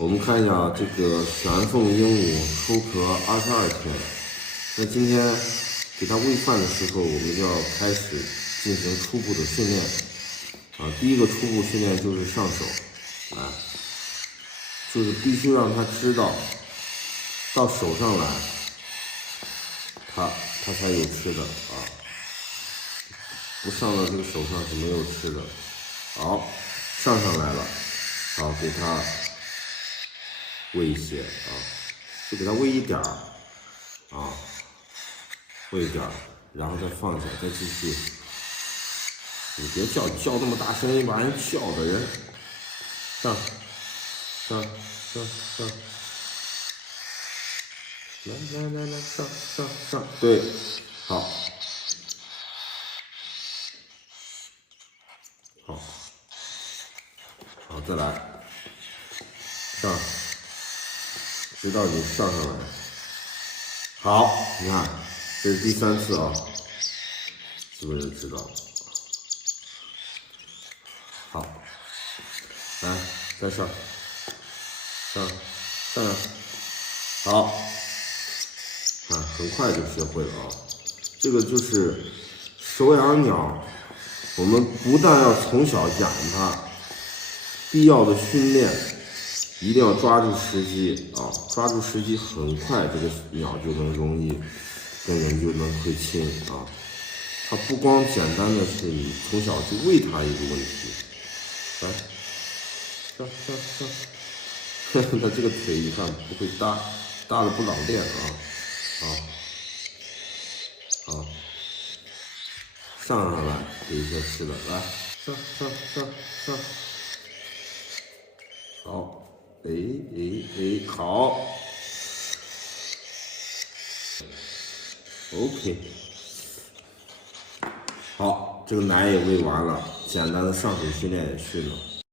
我们看一下这个玄凤鹦鹉出壳22天，那今天给它喂饭的时候，我们就要开始进行初步的训练啊。第一个初步训练就是上手，就是必须让它知道到手上来，它才有吃的啊，不上到这个手上是没有吃的。好，上来了，好，给它喂一些啊，就给它喂一点儿啊，喂一点儿，然后再放下，再继续。你别叫那么大声音，把人叫的人。上，来，上，对，好，好，再来，上，直到你上来。好，你看，这是第3次啊，是不是知道？好，来，再上，好，很快就学会了啊。这个就是手养鸟，我们不但要从小养它，必要的训练，一定要抓住时机啊！抓住时机，很快这个鸟就能容易跟人就能会亲啊。它不光简单的是你从小去喂它一个问题，来，上，它这个腿你看不会搭了不老练啊，好，上来给一些吃的，来，上，好，好 ，OK， 好，这个奶也喂完了，简单的上手训练也训了。